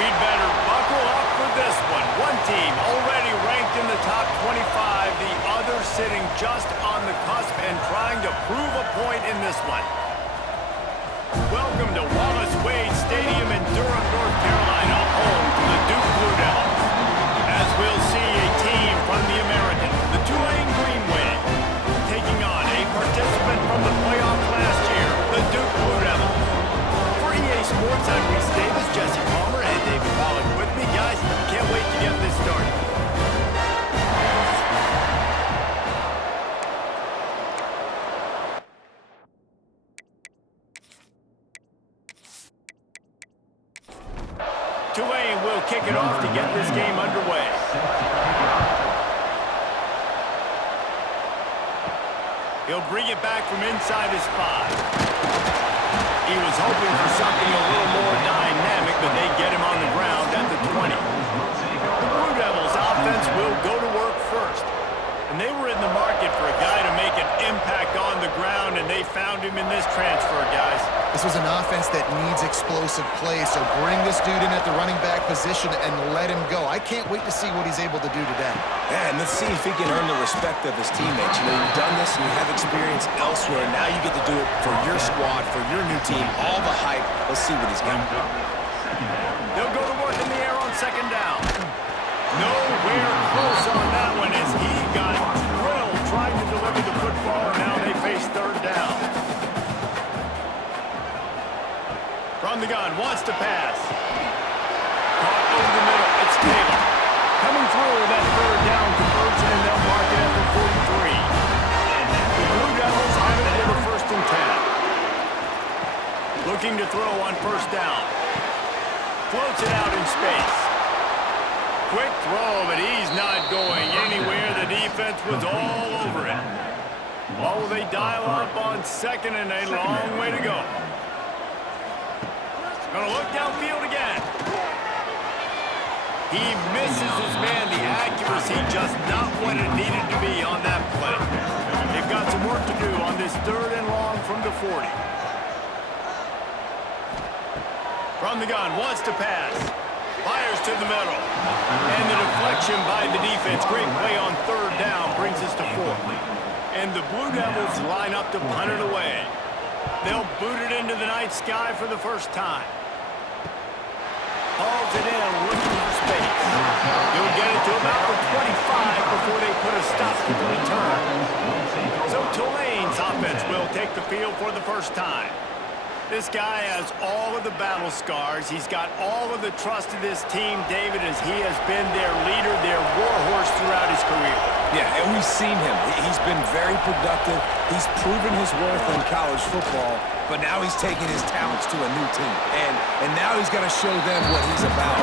We'd better buckle up for this one. One team already ranked in the top 25, the other sitting just on the cusp and trying to prove a point in this one. Welcome to Wallace Wade Stadium in Durham, North Carolina, home to the Duke Blue Devils. As we'll see a team from the American, the Tulane Green Wave, taking on a participant from the playoff last year, the Duke Blue Devils. For EA Sports, I'm Reese Davis, Jesse Palmer, and David Pollock with me. Guys, can't wait to get this started. Tulane will kick it off to get this game underway. He'll bring it back from inside his 5. He was hoping for something a little more dynamic, but they get him on the ground at the 20. The Blue Devils offense will go to work first. And they were in the market for a guy to make an impact on the ground, and they found him in this transfer, guys. This was an offense that needs explosive plays, so bring this dude in at the running back position and let him go. I can't wait to see what he's able to do today. Yeah, and let's see if he can earn the respect of his teammates. You know, you've done this and you have experience elsewhere. Now you get to do it for your squad, for your new team, all the hype. Let's see what he's got. They'll go to work in the air on second down. Nowhere close on that one as he got drilled trying to deliver the football, and now they face third down. From the gun, wants to pass. Caught over the middle, it's Taylor. Coming through that third down conversion, and they'll mark it at the 43. The Blue Devils have it with a 1st and 10. Looking to throw on first down. Floats it out in space. Quick throw, but he's not going anywhere. The defense was all over it. Oh, they dial up on second, and a long way to go. Gonna look downfield again. He misses his man. The accuracy just not what it needed to be on that play. They've got some work to do on this 3rd and long from the 40. From the gun, wants to pass. Fires to the middle. And the deflection by the defense. Great play on 3rd down brings us to 4th. And the Blue Devils line up to punt it away. They'll boot it into the night sky for the first time. Hauls it in, looking for space. He'll get it to about the 25 before they put a stop to the return. So Tulane's offense will take the field for the first time. This guy has all of the battle scars. He's got all of the trust of this team, David, as he has been their leader, their warhorse throughout his career. Yeah, and we've seen him. He's been very productive. He's proven his worth in college football, but now he's taking his talents to a new team. And now he's got to show them what he's about.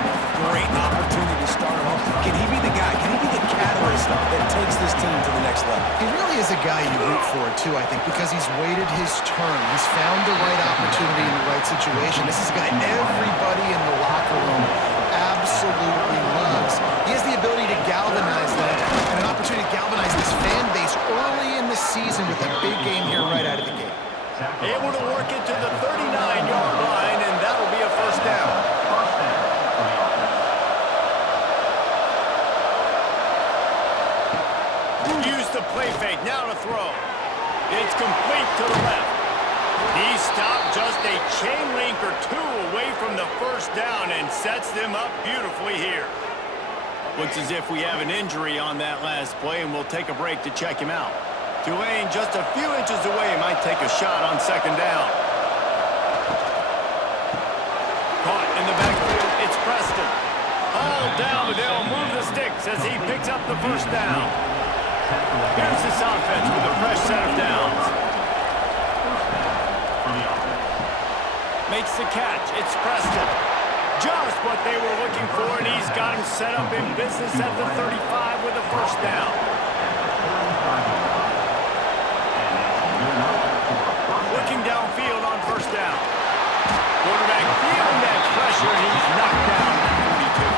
Great opportunity to start off. Can he be the guy? Can he be the catalyst that takes this team to the next level? He really is a guy you root for, too, I think, because he's waited his turn. He's found the right opportunity in the right situation. This is a guy everybody in the locker room absolutely loves. He has the ability to galvanize them and an opportunity to galvanize this fan base early in the season with a big game here right out of the gate. Able to work it to the 39-yard line, and that'll be a first down. Use the play fake, now to throw. It's complete to the left. He stopped just a chain link or 2 away from the first down and sets them up beautifully here. Looks as if we have an injury on that last play, and we'll take a break to check him out. Tulane just a few inches away might take a shot on second down. Caught in the backfield, it's Preston. Hauled down, but they'll move the sticks as he picks up the first down. Here's this offense with a fresh set of downs. Makes the catch, it's Preston. Just what they were looking for, and he's got him set up in business at the 35 with a first down. Looking downfield on first down. Quarterback feeling that pressure, and he's knocked down at 42.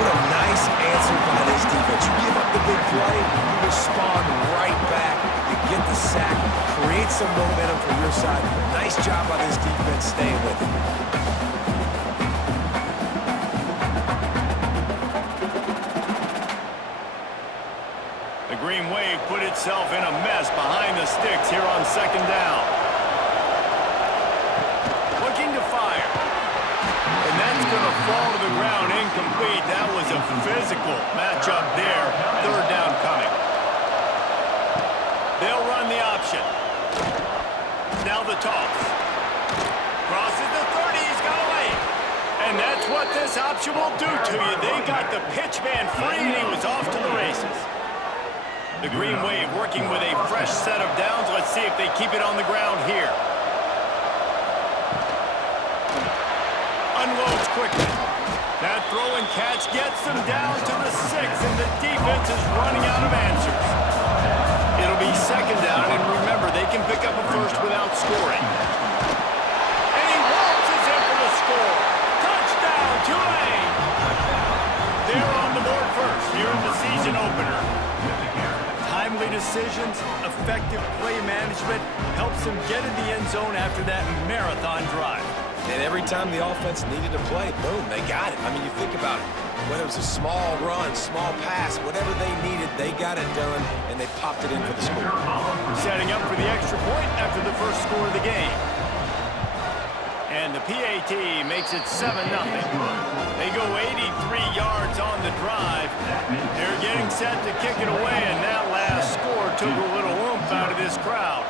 What a nice answer by this defense. You give up the big play, you respond right back. You get the sack, create some momentum for your side. Nice job by this defense staying with it. himself in a mess behind the sticks here on second down. Looking to fire. And that's going to fall to the ground incomplete. That was a physical matchup there. Third down coming. They'll run the option. Now the toss. Crosses the 30. He's got away. And that's what this option will do to you. They got the pitch man free, and he was off to the races. The Green Wave working with a fresh set of downs. Let's see if they keep it on the ground here. Unloads quickly. That throw and catch gets them down to the 6, and the defense is running out of answers. It'll be second down, and remember, they can pick up a first without scoring. And he waltzes in for the score. Touchdown, Tulane! They're on the board first here in the season opener. Timely decisions, effective play management helps them get in the end zone after that marathon drive. And every time the offense needed to play, boom, they got it. I mean, you think about it. Whether it was a small run, small pass, whatever they needed, they got it done, and they popped it in for the score. Setting up for the extra point after the first score of the game. And the PAT makes it 7-0. They go 83 yards on the drive. They're getting set to kick it away, and that last score took a little oomph out of this crowd.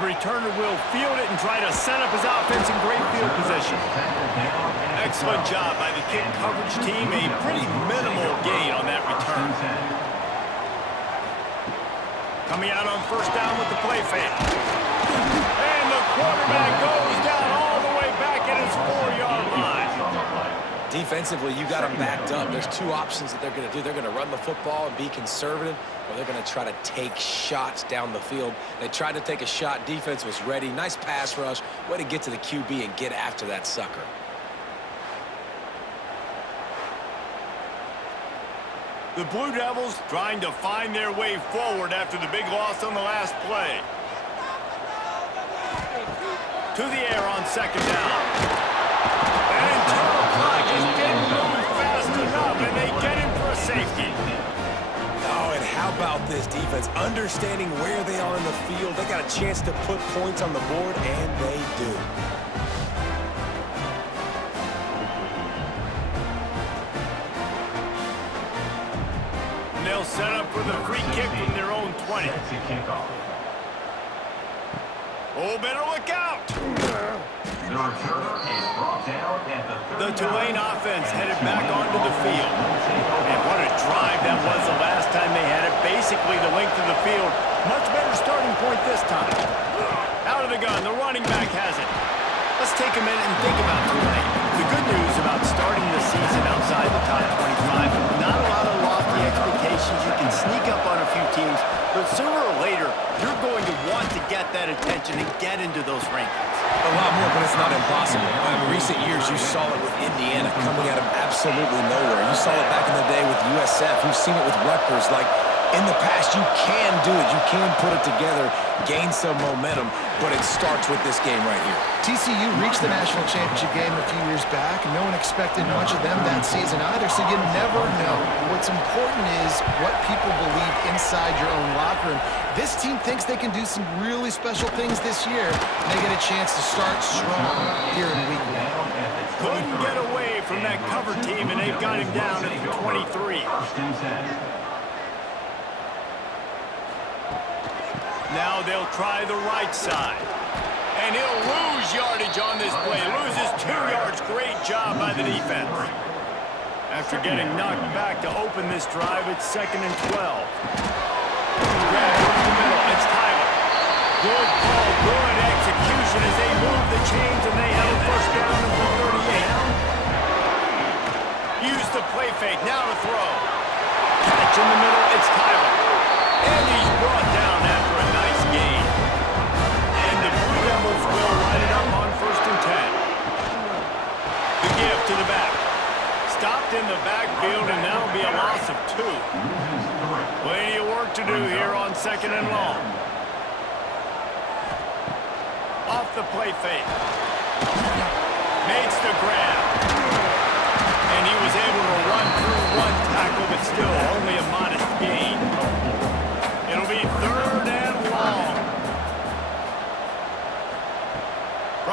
The returner will field it and try to set up his offense in great field position. Excellent job by the kick coverage team. A pretty minimal gain on that return. Coming out on first down with the play fake. And the quarterback goes down all the way back at his 4-yard line. Defensively, you got them backed up. There's two options that they're going to do. They're going to run the football and be conservative, or they're going to try to take shots down the field. They tried to take a shot. Defense was ready. Nice pass rush. Way to get to the QB and get after that sucker. The Blue Devils trying to find their way forward after the big loss on the last play. To the air on second down. That internal clock just didn't move fast enough, and they get him for a safety. Oh, and how about this defense? Understanding where they are in the field. They got a chance to put points on the board, and they do. And they'll set up for the free kick from their own 20. Oh, better look out! The Tulane offense headed back onto the field. And what a drive that was the last time they had it. Basically the length of the field. Much better starting point this time. Out of the gun, the running back has it. Let's take a minute and think about Tulane. The good news about starting the season outside the top 25, not a lot of lofty expectations. You can sneak up on a few teams, but sooner or later, you're going to want to get that attention and get into those rankings. A lot more, but it's not impossible. In recent years, you saw it with Indiana coming out of absolutely nowhere. You saw it back in the day with USF. You've seen it with Rutgers. Like, in the past, you can do it. You can put it together, gain some momentum, but it starts with this game right here. TCU reached the national championship game a few years back, and no one expected much of them that season either, so you never know. What's important is what people believe inside your own locker room. This team thinks they can do some really special things this year, and they get a chance to start strong here in week 1. Couldn't get away from that cover team, and they've got him down at the 23. Now they'll try the right side. And he'll lose yardage on this play. Loses 2 yards. Great job by the defense. After getting knocked back to open this drive, it's 2nd and 12. Grab over the middle. It's Tyler. Good call. Good execution as they move the chains, and they have a first down at the 38. Use the play fake. Now to throw. Catch in the middle. It's Tyler. And he's brought down after a nice gain. And the Blue Devils will line it up on 1st and 10. The give to the back. Stopped in the backfield, and that'll be a loss of 2. Plenty of work to do here on 2nd and long. Off the play fake. Makes the grab. And he was able to run through 1 tackle, but still only a modest gain.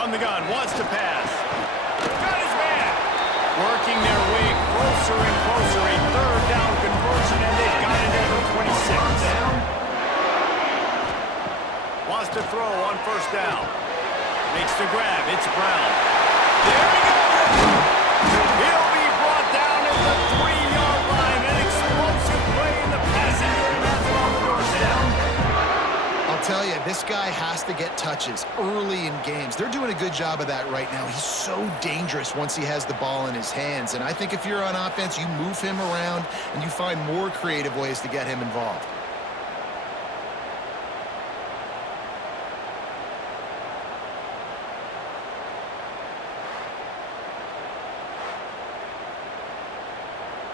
From the gun, wants to pass. Got his man. Working their way closer and closer. A third down conversion, and they've got it at the 26. Wants to throw on first down. Makes the grab. It's Brown. There he goes. He'll be brought down at the 3-yard line. An explosive play in the passing game. That's on the doorstep. I'll tell you, this guy has to get touches early in games. They're doing a good job of that right now. He's so dangerous once he has the ball in his hands. And I think if you're on offense, you move him around and you find more creative ways to get him involved.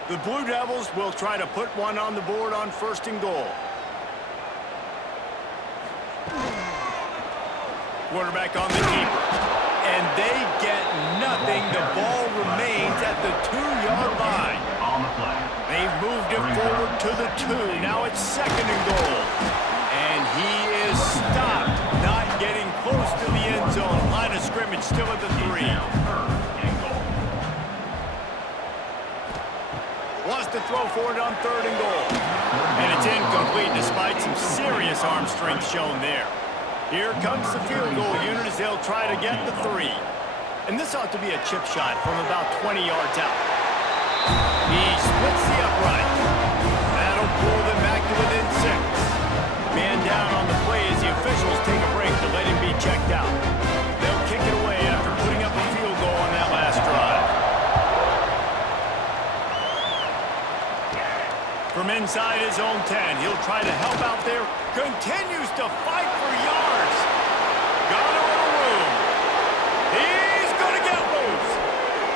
The Blue Devils will try to put one on the board on 1st and goal. Quarterback on the keeper. And they get nothing. The ball remains at the 2-yard line. They've moved it forward to the 2. Now it's 2nd and goal. And he is stopped, not getting close to the end zone. Line of scrimmage still at the 3. Wants to throw for it on 3rd and goal. And it's incomplete despite some serious arm strength shown there. Here comes the field goal unit as they'll try to get the 3. And this ought to be a chip shot from about 20 yards out. He splits the upright. That'll pull them back to within 6. Man down on the play as the officials take a break to let him be checked out. They'll kick it away after putting up a field goal on that last drive. From inside his own 10, he'll try to help out there. Continues to fight for yards. Got a little room. He's going to get loose.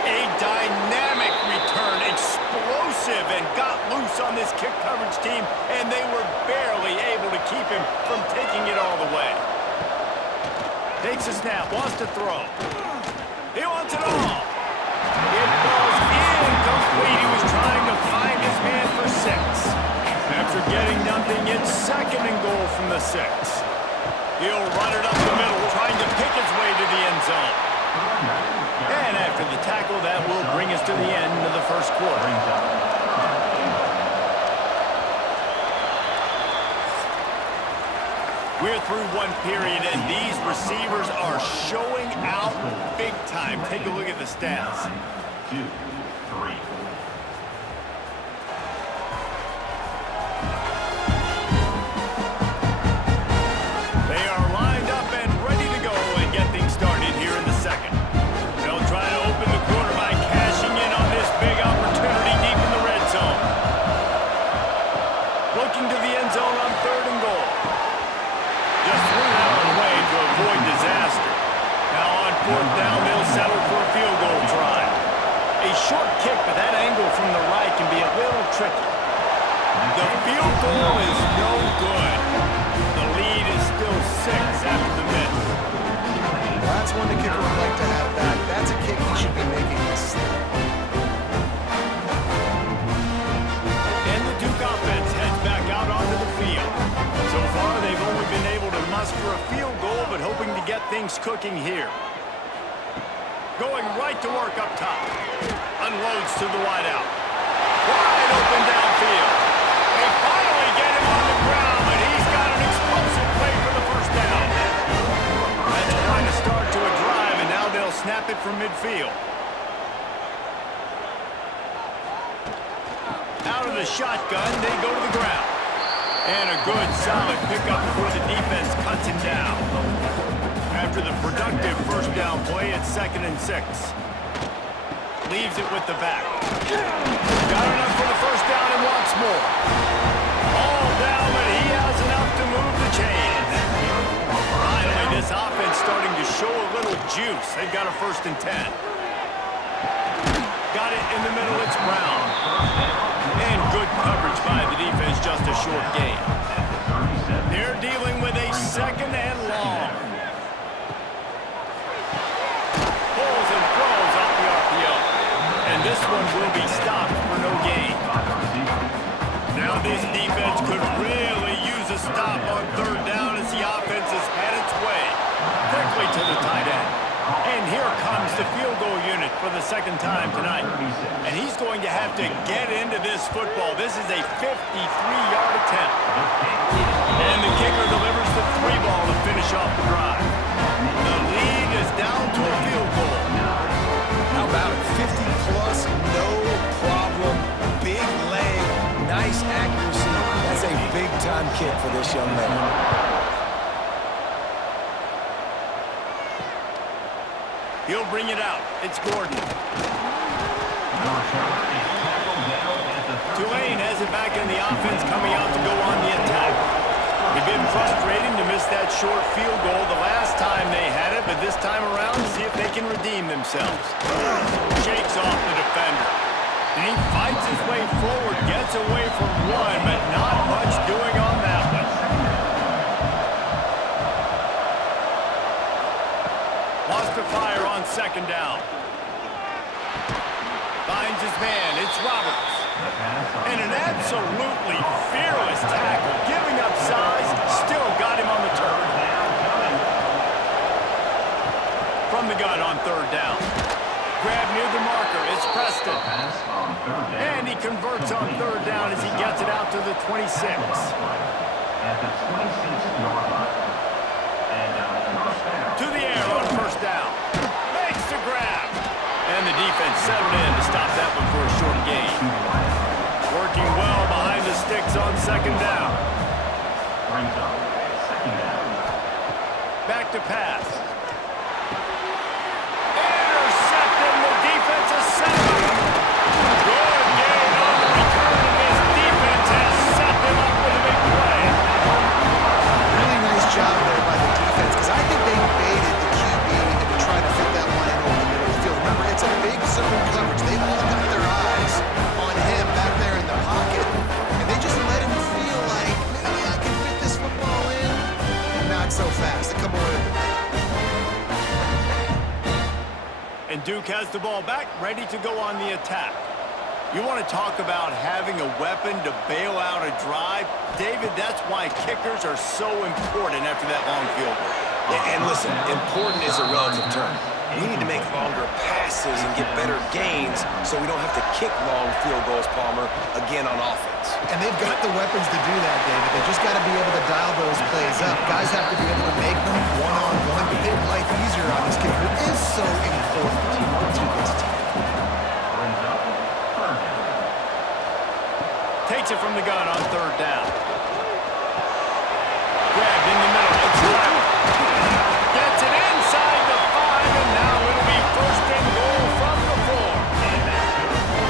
A dynamic return, explosive, and got loose on this kick coverage team, and they were barely able to keep him from taking it all the way. Takes a snap, wants to throw. He wants it all. It falls incomplete. He was trying to find his man for 6. After getting nothing, it's 2nd and goal from the 6. He'll run it up the middle, trying to pick his way to the end zone. And after the tackle, that will bring us to the end of the 1st quarter. We're through one period, and these receivers are showing out big time. Take a look at the stats. 1, 2, 3. They are lined up and ready to go and get things started here in the 2nd. They'll try to open the quarter by cashing in on this big opportunity deep in the red zone. Looking to the end zone on 3rd and goal. Just threw that one away to avoid disaster. Now on 4th down, they'll settle for a field goal try. A short kick, but that angle from the right can be a little tricky. The field goal is no good. The lead is still 6 after the miss. That's one the kicker would like to have back. That's a kick he should be making this snap. And the Duke offense heads back out onto the field. So far, they've only been able to muster a field goal, but hoping to get things cooking here. Going right to work up top. Unloads to the wideout. Wide open downfield. They finally get him on the ground, but he's got an explosive play for the 1st down. That's quite a start to a drive, and now they'll snap it from midfield. Out of the shotgun, they go to the ground. And a good, solid pickup before the defense cuts him down. After the productive 1st down play, it's 2nd and 6. Leaves it with the back. Got enough for the 1st down and wants more. All down, but he has enough to move the chains. Finally, this offense starting to show a little juice. They've got a 1st and 10. Got it in the middle, it's Brown. And good coverage by the defense, just a short gain. They're dealing with a 2nd and long. Pulls and throws off the RPO. And this one will be stopped for no gain. Now this defense could really use a stop on 3rd down as the offense has had its way. Quickly to the tight end. unit for the second time tonight. And he's going to have to get into this football. This is a 53-yard attempt. And the kicker delivers the 3-ball to finish off the drive. The lead is down to a field goal. How about it? 50-plus, no problem. Big leg, nice accuracy. That's a big-time kick for this young man. He'll bring it out. It's Gordon. Tulane has it back in the offense, coming out to go on the attack. It's been frustrating to miss that short field goal the last time they had it, but this time around, see if they can redeem themselves. Shakes off the defender. And he fights his way forward, gets away from one, but not much doing on that one. Lost to fire on second down. Finds his man. It's Roberts. And an absolutely fearless tackle. Giving up size. Still got him on the turf. From the gun on third down. Grab near the marker. It's Preston. And he converts on third down as he gets it out to the 26. At the 26-yard line. To the air on first down. Makes the grab. And the defense settled in to stop that one for a short gain. Working well behind the sticks on second down. Brings up second down. Back to pass. Intercepted. The defense is set up. Good gain on the return. This defense has set them up with a big play. Really nice job there by the defense, because I think they baited the QB into trying to fit that one in over the middle of the field. Remember, it's a big zone coverage. They've all got their eyes on him back there in the pocket, and they just let him feel like, maybe I can fit this football in. Not so fast. They come away with it. And Duke has the ball back, ready to go on the attack. You want to talk about having a weapon to bail out a drive? David, that's why kickers are so important after that long field goal. Yeah, and listen, important is a relative term. We need to make longer passes and get better gains so we don't have to kick long field goals, Palmer, again on offense. And they've got the weapons to do that, David. They just got to be able to dial those plays up. Guys have to be able to make them one-on-one to make life easier on this kicker. It is so important to this team. Brings up third down. Takes it from the gun on third down. Grabbed in the middle. It's Tulane. Gets it inside the 5, and now it'll be first and goal from the 4.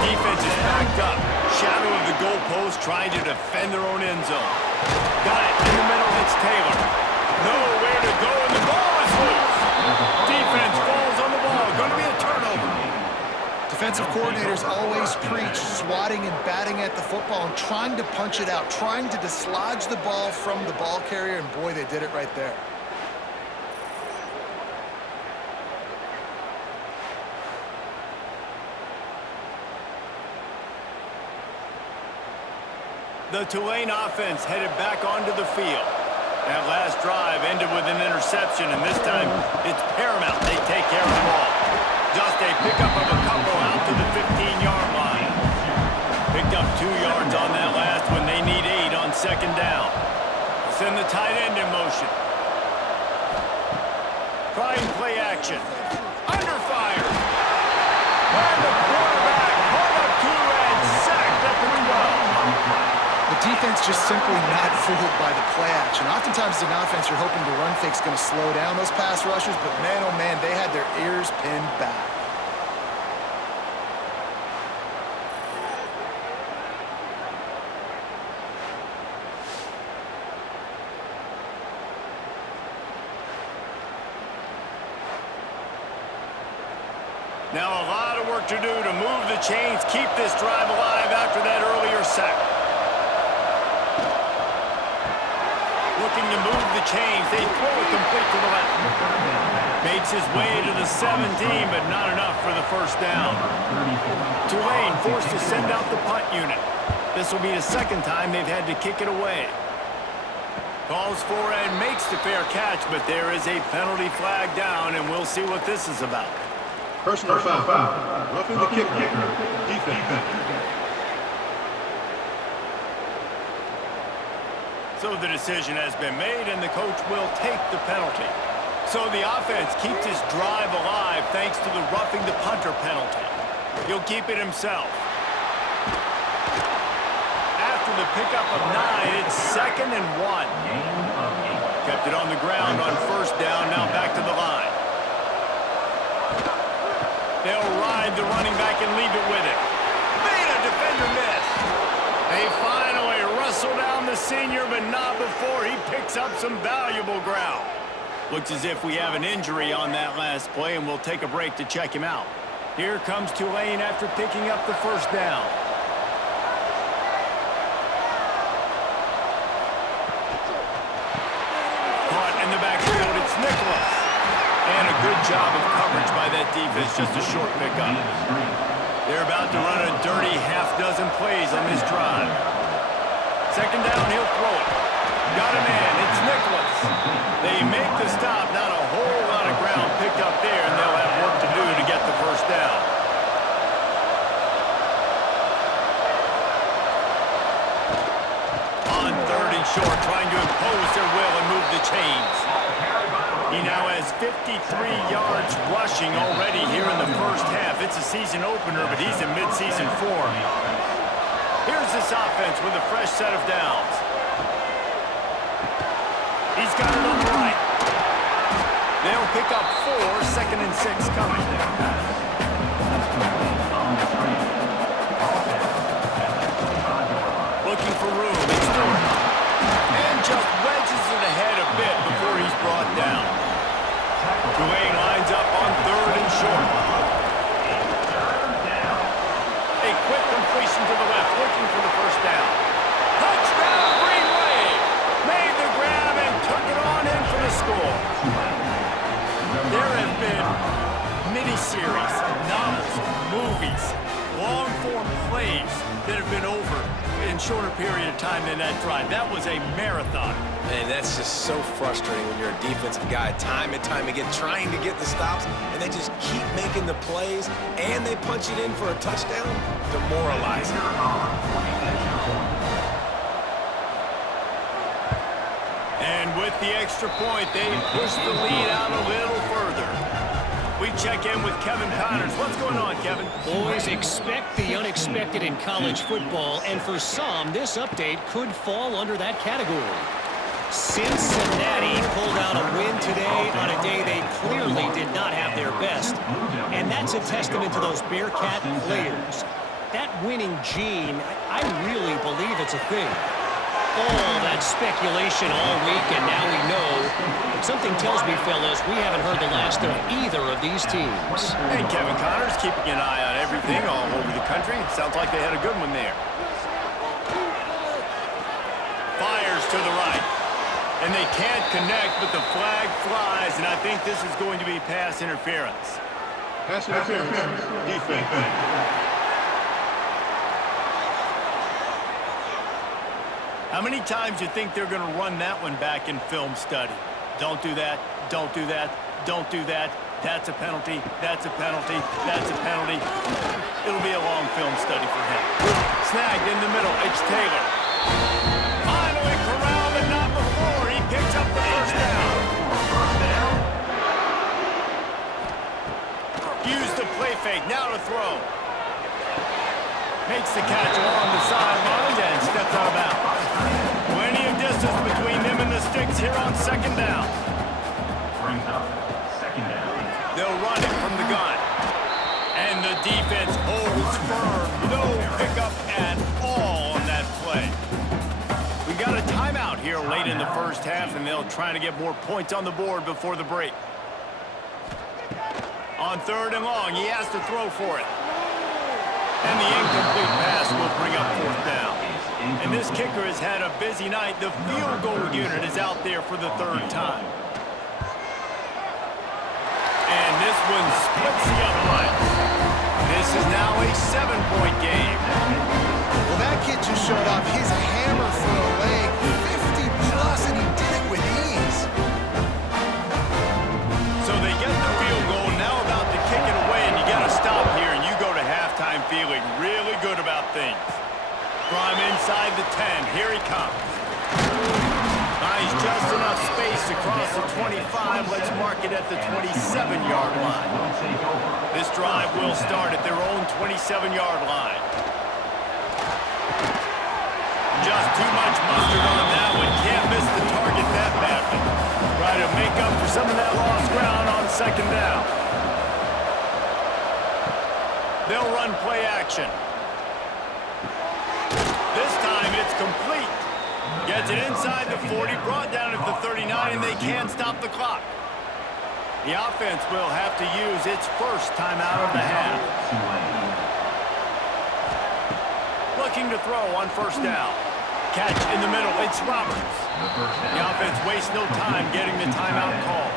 Defense is backed up. Shadow of the goalpost trying to defend their own end zone. Got it in the middle. It's Taylor. Nowhere to go, and the ball is loose. Defense falls on the ball. Going to be a turnover. Defensive coordinators always preach swatting and batting at the football and trying to punch it out, trying to dislodge the ball from the ball carrier, and boy, they did it right there. The Tulane offense headed back onto the field. That last drive ended with an interception, and this time it's paramount they take care of the ball. Just a pickup of a couple out to the 15-yard line. Picked up 2 yards on that last one. They need 8 on second down. Send the tight end in motion. Trying play action. Under fire. And the quarterback pulled up 2 and sacked at the 12. The defense just simply not fooled by the play action. Oftentimes as an offense, you're hoping the run fake's going to slow down those pass rushers, but man, oh man, they had their ears pinned back. Now a lot of work to do to move the chains, keep this drive alive after that earlier sack. Looking to move the chains. They throw it complete to the left. Makes his way to the 17, but not enough for the first down. Tulane forced to send out the punt unit. This will be the second time they've had to kick it away. Calls for and makes the fair catch, but there is a penalty flag down, and we'll see what this is about. Personal foul. Roughing the kicker. Defense. So the decision has been made, and the coach will take the penalty. So the offense keeps his drive alive thanks to the roughing the punter penalty. He'll keep it himself. After the pickup of 9, it's 2nd and 1. Kept it on the ground on first down, now back to the line. They'll ride the running back and leave it with him. Made a defender miss. They finally wrestle down the senior, but not before he picks up some valuable ground. Looks as if we have an injury on that last play, and we'll take a break to check him out. Here comes Tulane after picking up the first down. Caught in the backfield, it's Nicholas. And a good job of coverage by that defense, just a short pickup. They're about to run a dirty half-dozen plays on this drive. 2nd down, he'll throw it. Got a man, it's Nicholas. They make the stop, not a whole lot of ground picked up there, and they'll have work to do to get the first down. On 3rd and short, trying to impose their will and move the chains. He now has 53 yards rushing already here in the first half. It's a season opener, but he's in mid-season form. Here's this offense with a fresh set of downs. He's got it on the right. They'll pick up 4, 2nd and 6 coming. Looking for room, it's Stewart. And just wedges it ahead a bit before he's brought down. Tulane lines up on 3rd and short. A quick completion to the left, looking for the first down. Touchdown, Green Wave! Made the grab and took it on in for the score. There have been miniseries, novels, movies, long-form plays that have been over in shorter period of time than that drive. That was a marathon. Man, that's just so frustrating when you're a defensive guy time and time again trying to get the stops, and they just keep making the plays, and they punch it in for a touchdown. Demoralizing. And with the extra point, they push the lead out a little further. We check in with Kevin Connors. What's going on, Kevin? Boys, expect the unexpected in college football, and for some, this update could fall under that category. Cincinnati pulled out a win today on a day they clearly did not have their best, and that's a testament to those Bearcat players. That winning gene, I really believe it's a thing. All that speculation all week, and now we know. But something tells me, fellas, we haven't heard the last of either of these teams. Hey, Kevin Connors, keeping an eye on everything all over the country. Sounds like they had a good one there. Fires to the right. And they can't connect, but the flag flies, and I think this is going to be pass interference. Pass interference. Defense. How many times do you think they're going to run that one back in film study? Don't do that, don't do that, don't do that. That's a penalty, that's a penalty, that's a penalty. It'll be a long film study for him. Snagged in the middle, it's Taylor. Finally corralled, but not before. He picks up the first down. Use the play fake, now to throw. Makes the catch along the sideline and steps out of bounds. Plenty of distance between them and the sticks here on 2nd down. Brings up 2nd down. They'll run it from the gun. And the defense holds firm. No pickup at all on that play. We got a timeout here late in the first half, and they'll try to get more points on the board before the break. On 3rd and long, he has to throw for it. And the incomplete pass will bring up 4th down. And this kicker has had a busy night. The field goal unit is out there for the 3rd time. And this one splits the uprights. This is now a 7-point game. Well, that kid just showed off his hammer for a leg, 50-plus, and he did it with ease. So they get the field goal, now about to kick it away, and you From inside the 10, here he comes. Nice, just enough space to cross the 25. Let's mark it at the 27-yard line. This drive will start at their own 27-yard line. Just too much mustard on that one. Can't miss the target that badly. Try to make up for some of that lost ground on second down. They'll run play action. This time it's complete. Gets it inside the 40, brought down at the 39, and they can't stop the clock. The offense will have to use its first timeout of the half. Looking to throw on first down. Catch in the middle, it's Roberts. The offense wastes no time getting the timeout call.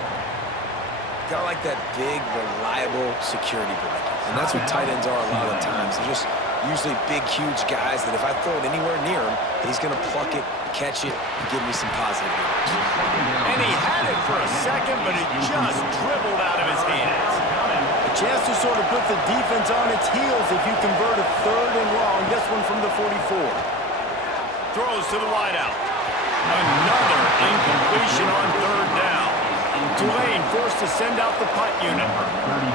Got like that big, reliable security blanket. And that's what tight ends are a lot of the times. They're just usually big, huge guys that if I throw it anywhere near him, he's going to pluck it, catch it, and give me some positive yards. And he had it for a second, but it just dribbled out of his hands. A chance to sort of put the defense on its heels if you convert a 3rd and long. This one from the 44. Throws to the wideout. Another incompletion on 3rd down. Tulane forced to send out the punt unit.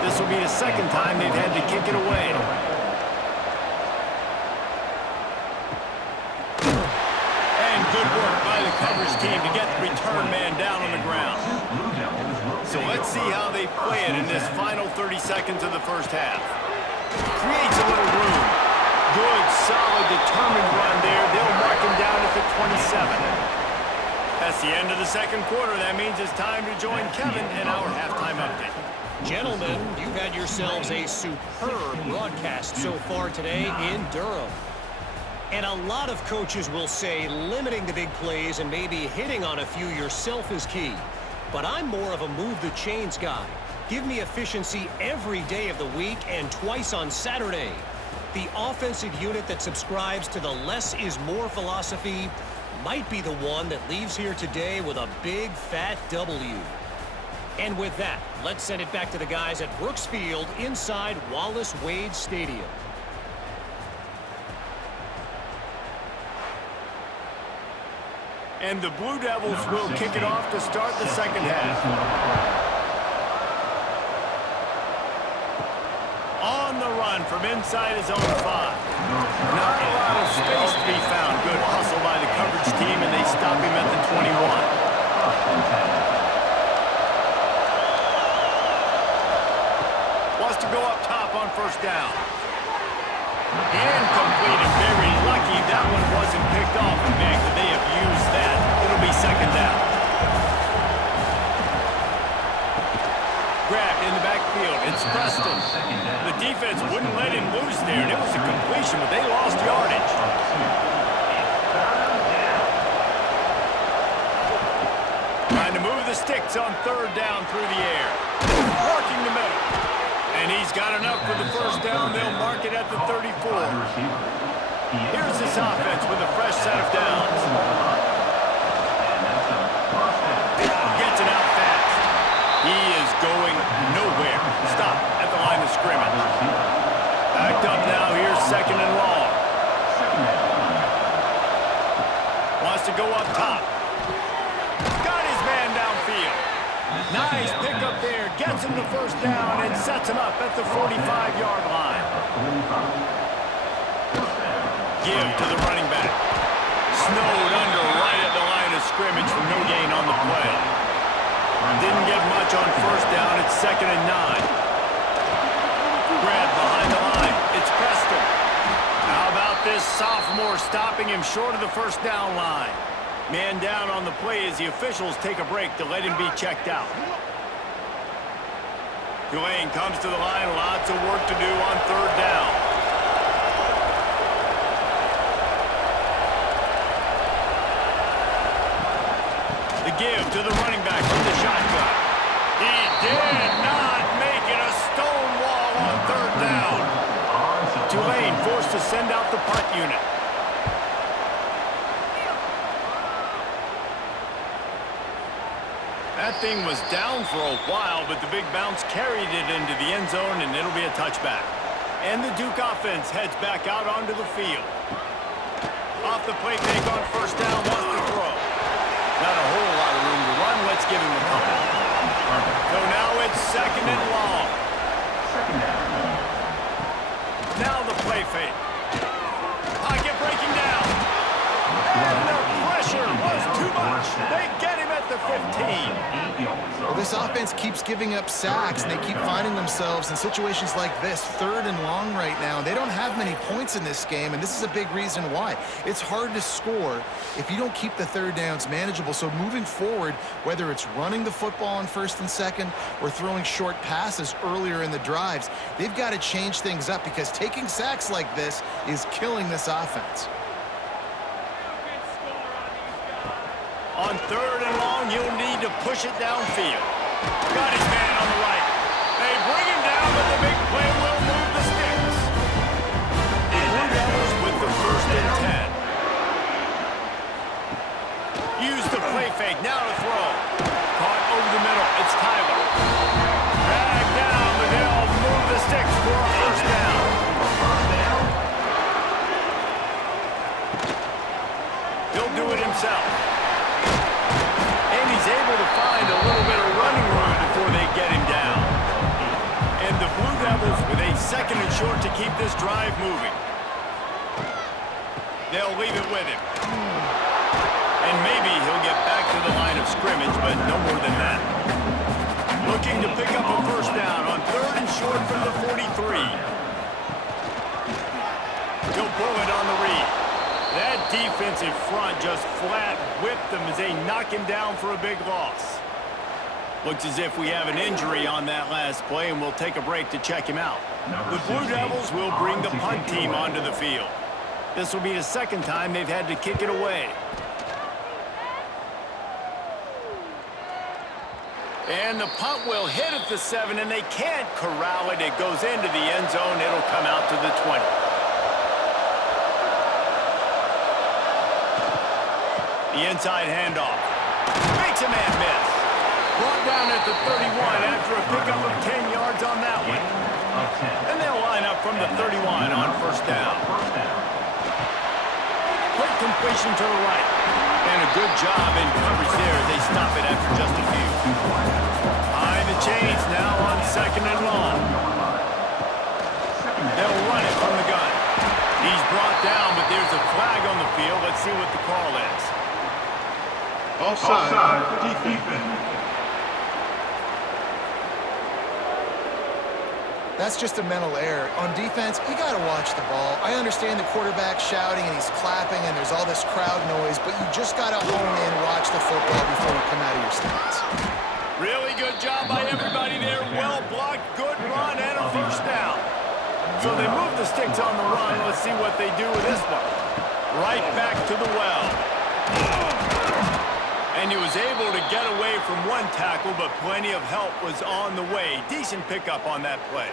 This will be the second time they've had to kick it away. And good work by the coverage team to get the return man down on the ground. So let's see how they play it in this final 30 seconds of the first half. Creates a little room. Good, solid, determined run there. They'll mark him down at the 27. That's the end of the second quarter. That means it's time to join Kevin in our halftime update. Gentlemen, you've had yourselves a superb broadcast so far today in Durham. And a lot of coaches will say limiting the big plays and maybe hitting on a few yourself is key. But I'm more of a move the chains guy. Give me efficiency every day of the week and twice on Saturday. The offensive unit that subscribes to the less is more philosophy might be the one that leaves here today with a big fat W. And with that, let's send it back to the guys at Brooks Field inside Wallace Wade Stadium. And the Blue Devils will kick it off to start the second half. On the run from inside his own 5. Not a lot of space to be found. Good hustle by the coverage team, and they stop him at the 21. Wants to go up top on first down. Incomplete and very lucky that one wasn't picked off. And man, could they have used that? It'll be second down. Grabbed in the backfield. It's Preston. The defense wouldn't let him loose there, and it was a completion, but they lost yardage. Trying to move the sticks on 3rd down through the air. Working the middle. And he's got enough for the first down. They'll mark it at the 34. Here's this offense with a fresh set of downs. Gets it out fast. He is going nowhere. Stop at the line of scrimmage. Backed up now. Here's 2nd and long. Wants to go up top. Got his man downfield. Nice pickup there. Gets him the first down and sets him up at the 45-yard line. Give to the running back. Snowed under right at the line of scrimmage for no gain on the play. Didn't get much on first down. It's 2nd and 9. Grab behind the line. It's Preston. How about this sophomore stopping him short of the first down line? Man down on the play as the officials take a break to let him be checked out. Tulane comes to the line. Lots of work to do on 3rd down. The give to the running back from the shotgun. He did not make it. A stone wall on 3rd down. Tulane forced to send out the punt unit. That thing was down for a while, but the big bounce carried it into the end zone, and it'll be a touchback. And the Duke offense heads back out onto the field. Off the play fake on first down, wants to throw. Not a whole lot of room to run. Let's give him a couple. So now it's second and long. Second down. Now the play fake. Pocket breaking down. And the pressure was too much. They get him at the 15. Well, this offense keeps giving up sacks, and they keep finding themselves in situations like this, third and long right now. They don't have many points in this game, and this is a big reason why. It's hard to score if you don't keep the third downs manageable. So moving forward, whether it's running the football on first and second or throwing short passes earlier in the drives, they've got to change things up because taking sacks like this is killing this offense. On third and long, you'll need to push it downfield. Got his man on the right. They bring him down, but the big play will move the sticks. Blue Devils with the first and 10. Use the play fake, now to throw. Caught over the middle, it's Tyler. Drag down, but they'll move the sticks for a first down. He'll do it himself. He's able to find a little bit of running room before they get him down. And the Blue Devils with a second and short to keep this drive moving. They'll leave it with him. And maybe he'll get back to the line of scrimmage, but no more than that. Looking to pick up a first down on third and short from the 43. He'll pull it on the read. That defensive front just flat whipped them as they knock him down for a big loss. Looks as if we have an injury on that last play, and we'll take a break to check him out. The Blue Devils will bring the punt team onto the field. This will be the second time they've had to kick it away. And the punt will hit at the 7, and they can't corral it. It goes into the end zone. It'll come out to the 20. The inside handoff. Makes a man miss. Brought down at the 31 after a pickup of 10 yards on that one. And they'll line up from the 31 on first down. Quick completion to the right. And a good job in coverage there. They stop it after just a few. Behind the chains now on second and long. They'll run it from the gun. He's brought down, but there's a flag on the field. Let's see what the call is. Offside, defense. That's just a mental error. On defense, you got to watch the ball. I understand the quarterback shouting and he's clapping and there's all this crowd noise, but you just got to hone in, watch the football before you come out of your stance. Really good job by everybody there. Well blocked, good run, and a first down. So they move the sticks on the run. Let's see what they do with this one. Right back to the well. And he was able to get away from one tackle, but plenty of help was on the way. Decent pickup on that play.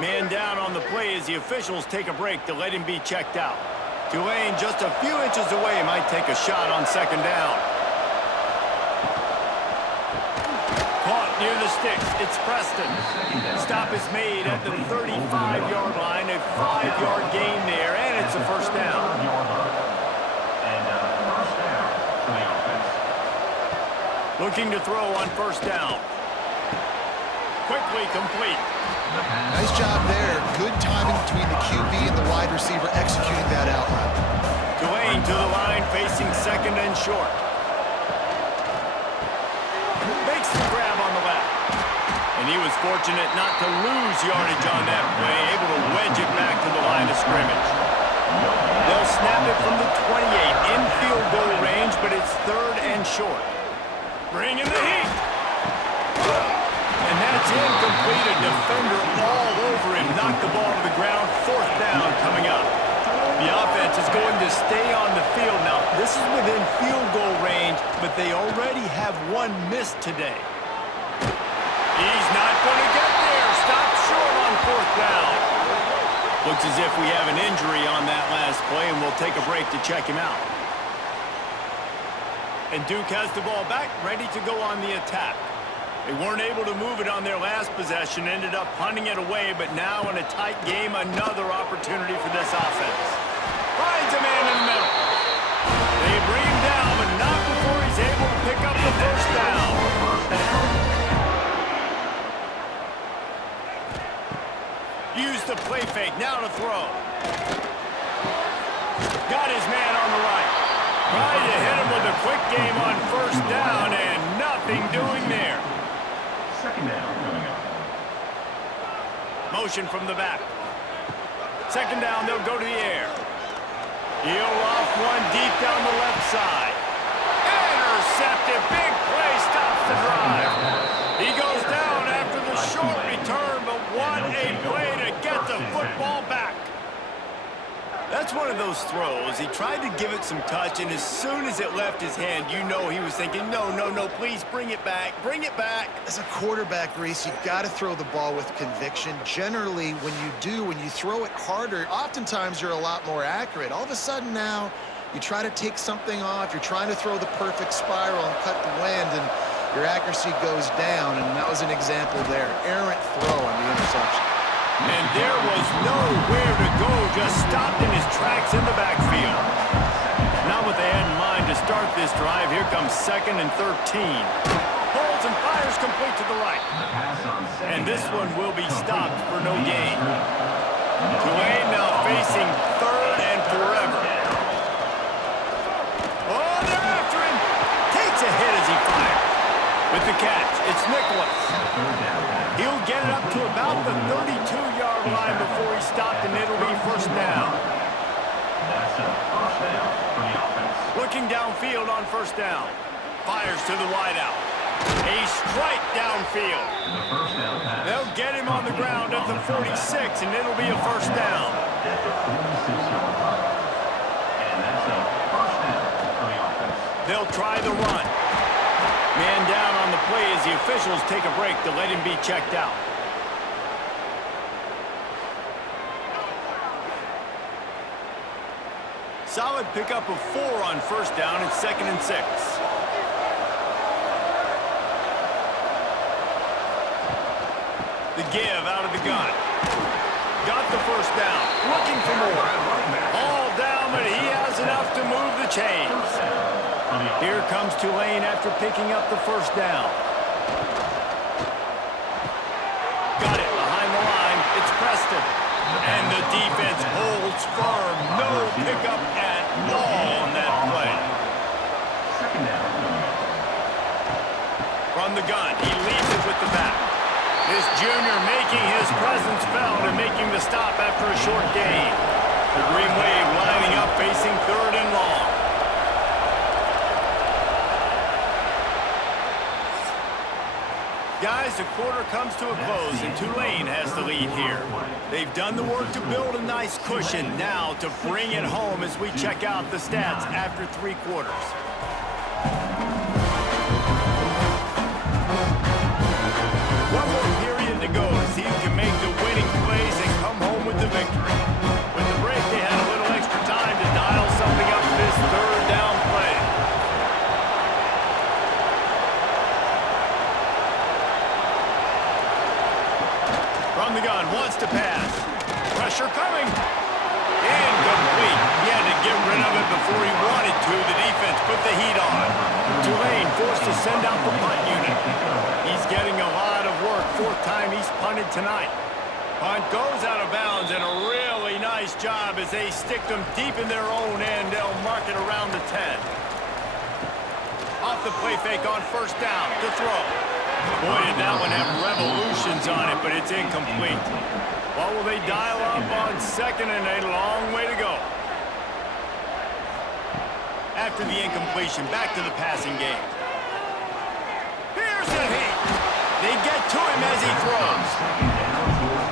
Man down on the play as the officials take a break to let him be checked out. Tulane just a few inches away might take a shot on second down. Caught near the sticks. It's Preston. Stop is made at the 35-yard line. A 5-yard gain there, and it's a first down. Looking to throw on first down. Quickly complete. Nice job there. Good timing between the QB and the wide receiver executing that outlet. Tulane to the line, facing second and short. Makes the grab on the left. And he was fortunate not to lose yardage on that play, able to wedge it back to the line of scrimmage. They'll snap it from the 28 in field goal range, but it's third and short. Bring in the heat. And that's incomplete. A defender all over him. Knocked the ball to the ground. Fourth down coming up. The offense is going to stay on the field. Now, this is within field goal range, but they already have one missed today. He's not going to get there. Stop short on fourth down. Looks as if we have an injury on that last play, and we'll take a break to check him out. And Duke has the ball back, ready to go on the attack. They weren't able to move it on their last possession, ended up punting it away, but now in a tight game, another opportunity for this offense. Finds a man in the middle. They bring him down, but not before he's able to pick up the first down. Use the play fake, now to throw. Got his man on the right. Tried to hit him with a quick game on first down, and nothing doing there. Second down coming up. Motion from the back. Second down, they'll go to the air. He'll loft one deep down the left side. Intercepted. Big play stops the drive. He goes down after the short return, but what a play to get the football back. That's one of those throws. He tried to give it some touch, and as soon as it left his hand, you know he was thinking, no, no, no, please bring it back, bring it back. As a quarterback, Reese, you've got to throw the ball with conviction. Generally, when you throw it harder, oftentimes you're a lot more accurate. All of a sudden now, you try to take something off, you're trying to throw the perfect spiral and cut the wind, and your accuracy goes down, and that was an example there. Errant throw on the interception. And there was nowhere to go, just stopped in his tracks in the backfield. Not what they had in mind to start this drive. Here comes 2nd and 13. Holds and fires complete to the right. And this one will be stopped for no gain. Tulane now facing 3rd and forever. Oh, they're after him. Takes a hit as he fires. With the catch, it's Nicholas. He'll get it up to about the 32-yard line before he's stopped, and it'll be first down. That's a first down for the offense. Looking downfield on first down. Fires to the wideout. A strike downfield. The first down pass. They'll get him on the ground at the 46, and it'll be a first down. At the 46-yard line. And that's a first down for the offense. They'll try the run. Man down on the play as the officials take a break to let him be checked out. Solid pickup of 4 on first down and 2nd and 6. The give out of the gun. Got the first down. Looking for more. All down, but he has enough to move the chains. Here comes Tulane after picking up the first down. Got it behind the line. It's Preston. And the defense holds firm. No pickup at all on that play. Second down. From the gun, he leaves it with the back. This junior making his presence felt and making the stop after a short gain. The Green Wave lining up facing 3rd and long. Guys, the quarter comes to a close, and Tulane has the lead here. They've done the work to build a nice cushion now to bring it home as we check out the stats after 3 quarters. One more period to go to see who can make the winning plays and come home with the victory. With the break, they had a little extra time to dial something up for this 3rd down play. From the gun, wants to pass. Pressure coming. Incomplete. He had to get rid of it before he wanted to. The defense put the heat on. Tulane forced to send out the punt unit. He's getting a lot of work. 4th time he's punted tonight. Punt goes out of bounds, and a really nice job as they stick them deep in their own end. They'll mark it around the 10. Off the play fake on first down to throw. Boy, did that one have revolutions on it, but it's incomplete. What will they dial up on 2nd and a long way to go? After the incompletion, back to the passing game. Here's the heat. They get to him as he throws.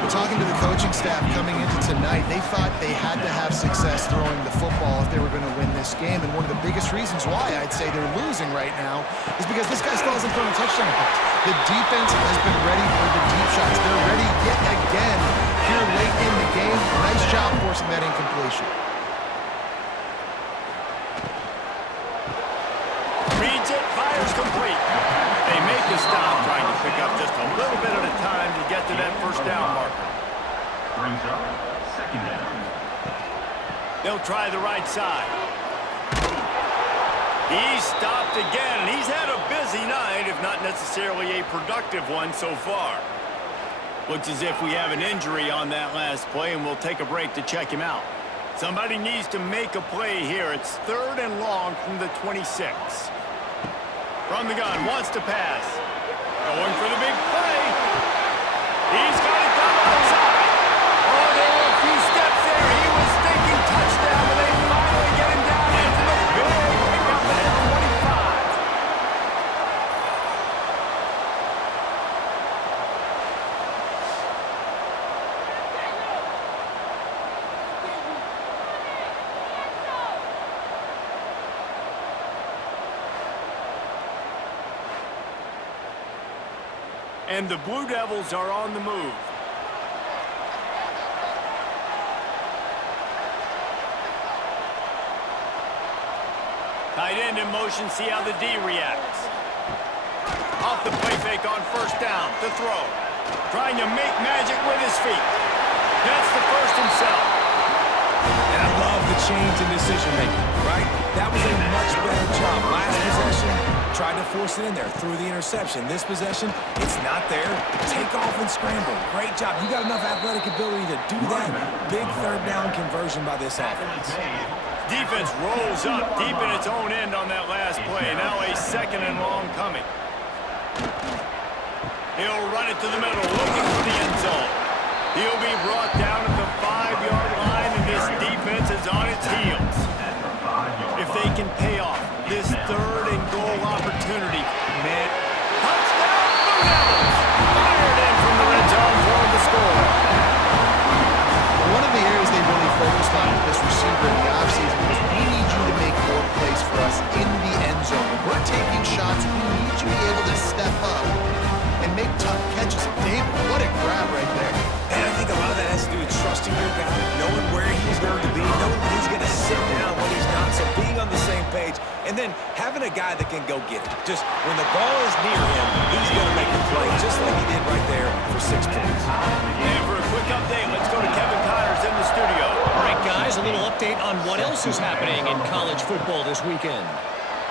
Talking to the coaching staff coming into tonight, they thought they had to have success throwing the football if they were going to win this game. And one of the biggest reasons why I'd say they're losing right now is because this guy still hasn't thrown a touchdown pass. The defense has been ready for the deep shots. They're ready yet again here late in the game. Nice job forcing that incompletion. Reads it, fires complete. They make the stop, trying to pick up just a little bit at a time to get to that first down marker. Brings up second down. They'll try the right side. He's stopped again, and he's had a busy night, if not necessarily a productive one so far. Looks as if we have an injury on that last play, and we'll take a break to check him out. Somebody needs to make a play here. It's 3rd and long from the 26. From the gun, wants to pass. Going for the big play. He's got it down outside. Oh, there were a few steps there. He was thinking touchdown, but they finally get him down into the big pickup at 25. And the Blue Devils are on the move. Tight end in motion, see how the D reacts. Off the play fake on 1st down, to throw. Trying to make magic with his feet. That's the first himself. And I love the change in decision-making, right? That was a much better job. Last possession, tried to force it in there, threw the interception. This possession, it's not there. Take off and scramble. Great job. You got enough athletic ability to do that. Big 3rd down conversion by this offense. Defense rolls up deep in its own end on that last play. Now a 2nd and long coming. He'll run it to the middle, looking for the end zone. He'll be brought down at the 5-yard line, and this defense is on its heels. If they can pay off this 3rd and goal opportunity, man. Touchdown, Blue Devils! Fired in from the red zone for the score. One of the areas they really focused on with this receiver in the offseason was we need you to make more plays for us in the end zone. When we're taking shots, we need you to be able to step up and make tough catches. David, what a grab right there. And I think a lot of that has to do with trusting your guy, knowing where he's going to be, knowing when he's going to sit down, when he's not, so being on the same page, and then having a guy that can go get it. Just when the ball is near him, he's going to make the play, just like he did right there for 6 points. And for a quick update, let's go to Kevin Connors in the studio. All right, guys, a little update on what else is happening in college football this weekend.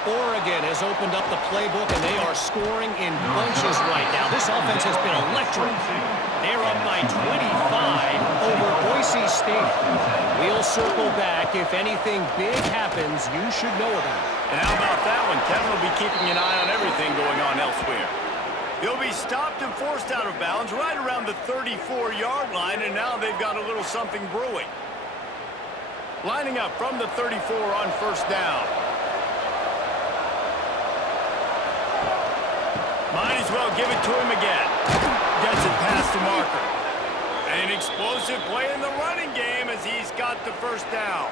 Oregon has opened up the playbook, and they are scoring in bunches right now. This offense has been electric. They're up by 25 over Boise State. We'll circle back. If anything big happens, you should know about it. And how about that one? Kevin will be keeping an eye on everything going on elsewhere. He'll be stopped and forced out of bounds right around the 34-yard line, and now they've got a little something brewing. Lining up from the 34 on 1st down. Might as well give it to him again. Gets it past the marker. An explosive play in the running game as he's got the 1st down.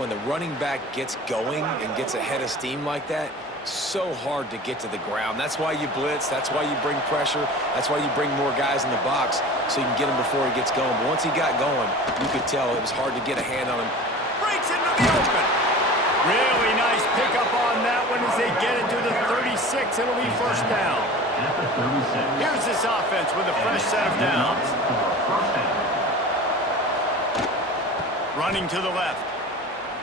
When the running back gets going and gets ahead of steam like that, so hard to get to the ground. That's why you blitz. That's why you bring pressure. That's why you bring more guys in the box so you can get him before he gets going. But once he got going, you could tell it was hard to get a hand on him. Breaks into the open. Really nice pickup on that one as they get it to the 36. It'll be 1st down. Here's this offense with a fresh set of downs. Running to the left.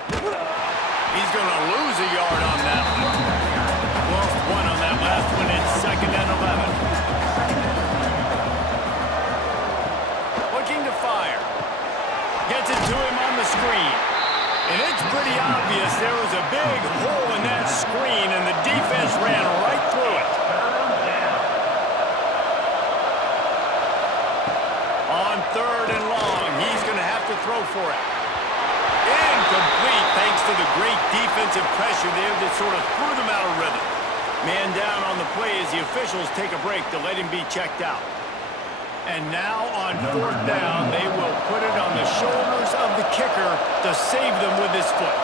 He's going to lose a yard on that one. Lost 1 on that last one. It's 2nd and 11. Looking to fire. Gets it to him on the screen. And it's pretty obvious there was a big hole in that screen, and the defense ran right through it. On 3rd and long, he's going to have to throw for it. Incomplete thanks to the great defensive pressure there that sort of threw them out of rhythm. Man down on the play as the officials take a break to let him be checked out. And now on 4th down, they will put it on the shoulders of the kicker to save them with his foot.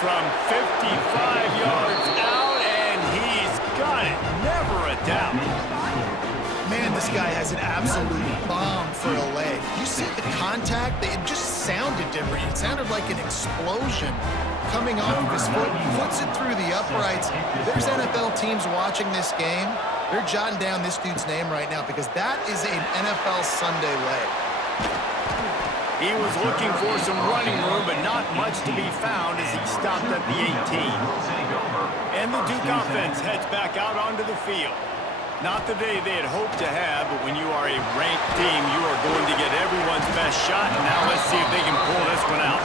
From 55 yards out, and he's got it. Never a doubt. Man, this guy has an absolute bomb for a leg. You see the contact? It just sounded different. It sounded like an explosion coming off of his foot. Puts it through the uprights. There's NFL teams watching this game. They're jotting down this dude's name right now because that is an NFL Sunday leg. He was looking for some running room, but not much to be found as he stopped at the 18. And the Duke offense heads back out onto the field. Not the day they had hoped to have, but when you are a ranked team, you are going to get everyone's best shot. And now let's see if they can pull this one out.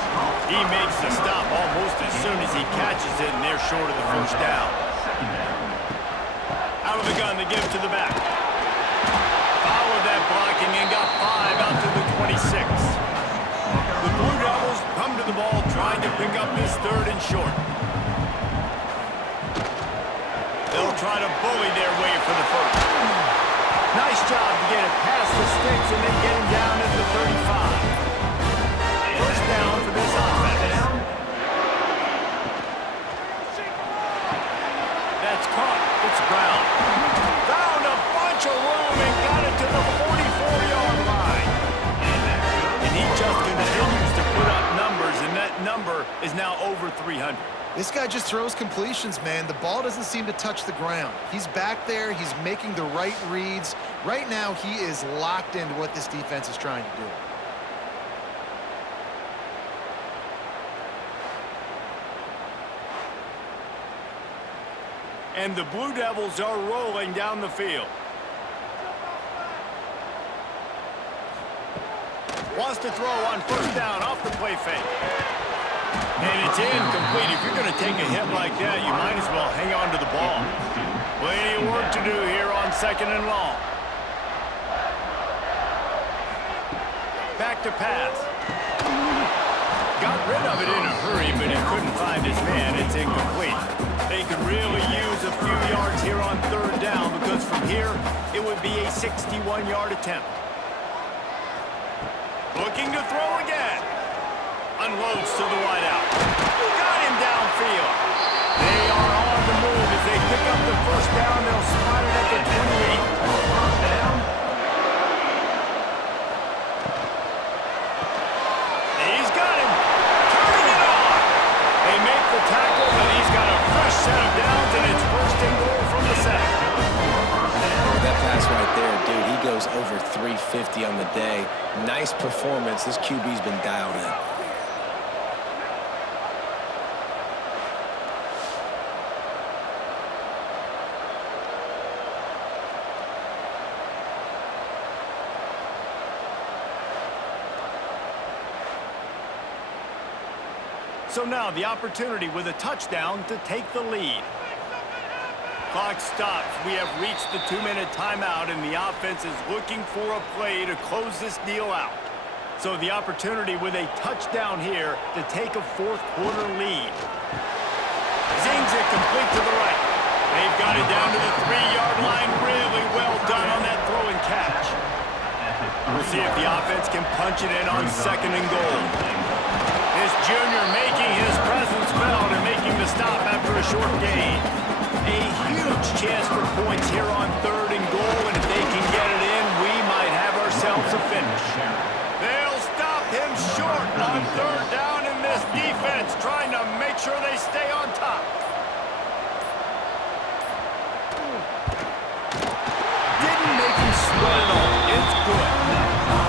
He makes the stop almost as soon as he catches it, and they're short of the first down. Out of the gun, they give it to the back. Followed that blocking and got 5 out to the 26. The Blue Devils come to the ball trying to pick up this 3rd and short. They'll try to bully their way for the first. Nice job to get it past the sticks and then get him down at the 35. First down for this offense. That's caught. It's Brown. Found a bunch of room and got it to the 44-yard line. And he just continues to put up numbers, and that number is now over 300. This guy just throws completions, man. The ball doesn't seem to touch the ground. He's back there. He's making the right reads. Right now, he is locked into what this defense is trying to do. And the Blue Devils are rolling down the field. Wants to throw on first down off the play fake. And it's incomplete. If you're going to take a hit like that, you might as well hang on to the ball. Plenty of work to do here on 2nd and long. Back to pass. Got rid of it in a hurry, but he couldn't find his man. It's incomplete. They could really use a few yards here on 3rd down, because from here, it would be a 61-yard attempt. Looking to throw again. Unloads to the wideout. Got him downfield. They are on the move as they pick up the first down. They'll spot it at the 28. He's got him. Turning it on. They make the tackle, but he's got a fresh set of downs, and it's 1st and goal from the 7. That pass right there, dude, he goes over 350 on the day. Nice performance. This QB's been dialed in. So now the opportunity with a touchdown to take the lead. Clock stops. We have reached the 2-minute timeout, and the offense is looking for a play to close this deal out. So the opportunity with a touchdown here to take a 4th quarter lead. Zings it complete to the right. They've got it down to the 3-yard line. Really well done on that throw and catch. We'll see if the offense can punch it in on 2nd and goal. This junior making his presence felt and making the stop after a short gain. A huge chance for points here on 3rd and goal, and if they can get it in, we might have ourselves a finish. They'll stop him short on 3rd down, in this defense trying to make sure they stay on top. Didn't make him sweat at all. It's good.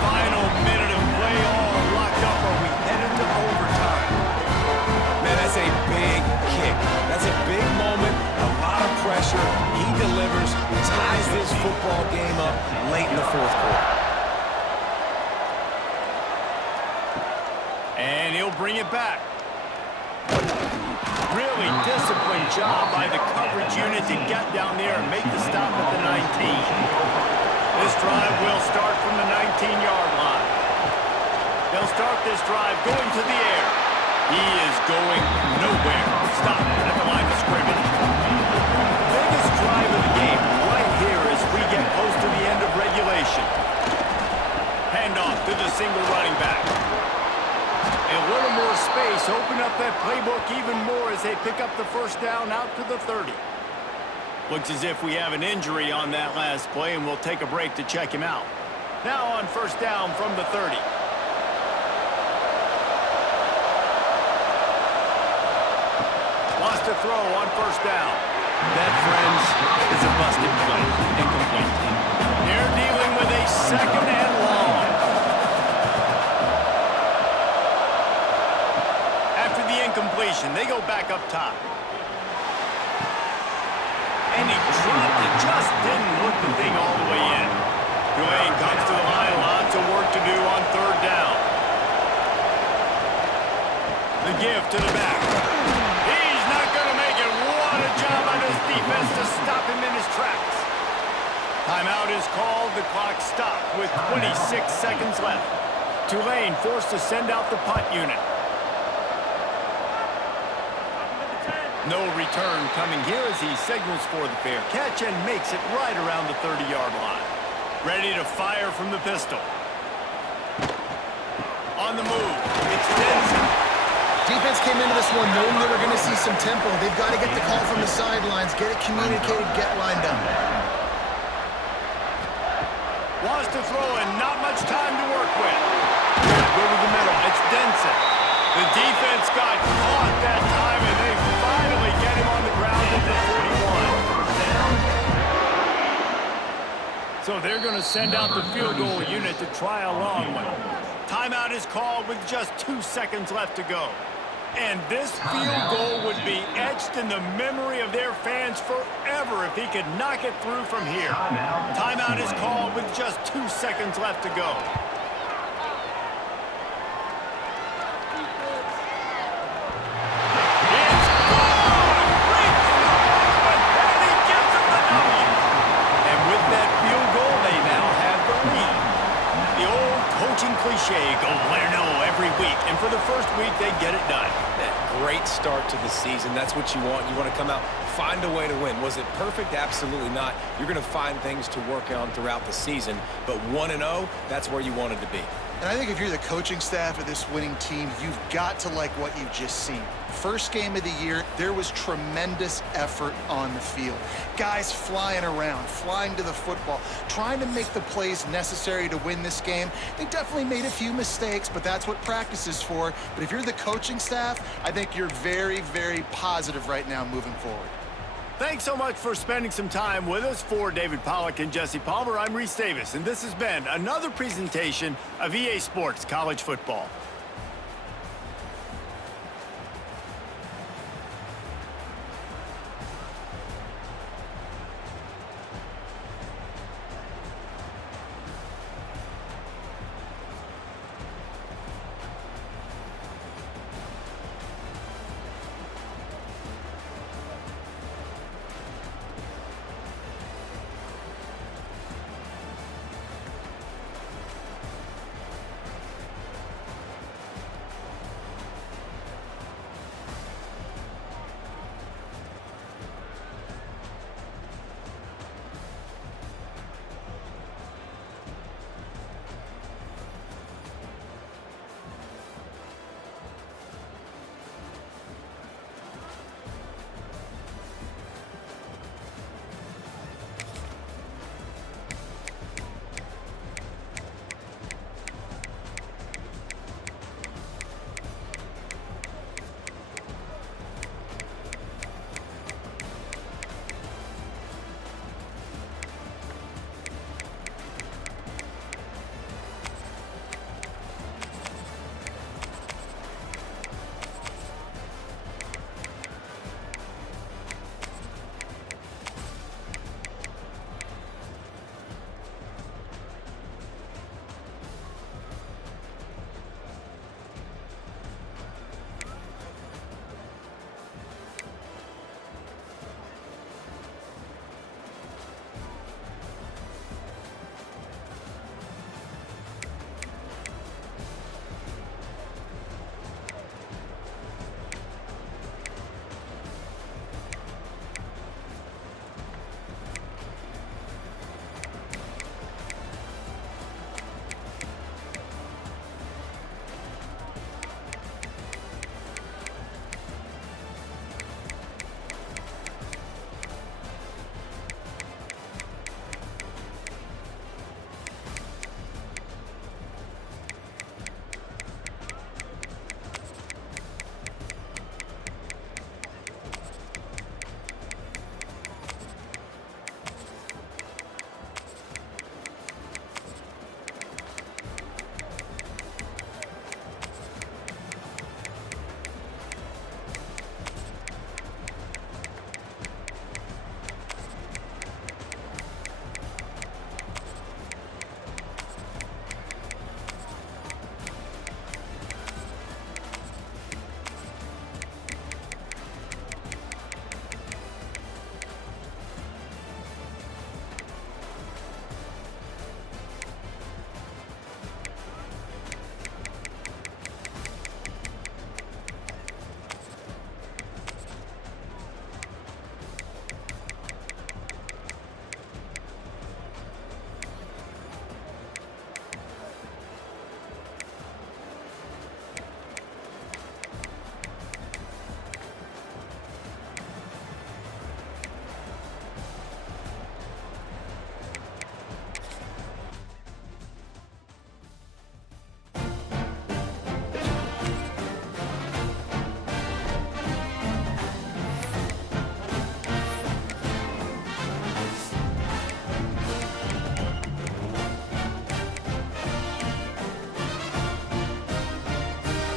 Final minute of play, all locked up. Are we headed to overtime? Man, that's a big kick. That's a big moment, a lot of pressure. He delivers, ties this football game up late in the 4th quarter. And he'll bring it back. Really disciplined job by the coverage unit to get down there and make the stop at the 19. This drive will start from the 19-yard line. They'll start this drive going to the air. He is going nowhere. Stop at the line of scrimmage. Biggest drive of the game right here as we get close to the end of regulation. Handoff to the single running back. A little more space, open up that playbook even more as they pick up the first down out to the 30. Looks as if we have an injury on that last play, and we'll take a break to check him out. Now on first down from the 30. Wants to throw on first down. That, friends, is a busted play. Incomplete. They're dealing with a 2nd and long. back up top. And he dropped it. Just didn't look the thing all the way in. Tulane comes to the line. Lots of work to do on third down. The give to the back. He's not going to make it. What a job on his defense to stop him in his tracks. Timeout is called. The clock stopped with 26 seconds left. Tulane forced to send out the punt unit. No return coming here as he signals for the fair catch and makes it right around the 30-yard line. Ready to fire from the pistol. On the move, it's Denson. Defense came into this one knowing they were going to see some tempo. They've got to get the call from the sidelines, get it communicated, get lined up. Wants to throw and not much time to work with. Go to the middle, it's Denson. The defense got caught that time and they finally get him on the ground at the 41. So they're going to send out the field goal unit to try a long one. Timeout is called with just 2 seconds left to go. And this field goal would be etched in the memory of their fans forever if he could knock it through from here. Timeout is called with just 2 seconds left to go. It's gone! Great throw! And he gives them the W. And with that field goal, they now have the lead. The old coaching cliche, go win or no every week. And for the first week, they get it done. Great start to the season. That's what you want. You want to come out, find a way to win. Was it perfect? Absolutely not. You're going to find things to work on throughout the season. But 1-0, that's where you wanted to be. And I think if you're the coaching staff of this winning team, you've got to like what you've just seen. First game of the year, there was tremendous effort on the field. Guys flying around, flying to the football, trying to make the plays necessary to win this game. They definitely made a few mistakes, but that's what practice is for. But if you're the coaching staff, I think you're very, very positive right now moving forward. Thanks so much for spending some time with us. For David Pollack and Jesse Palmer, I'm Reese Davis, and this has been another presentation of EA Sports College Football.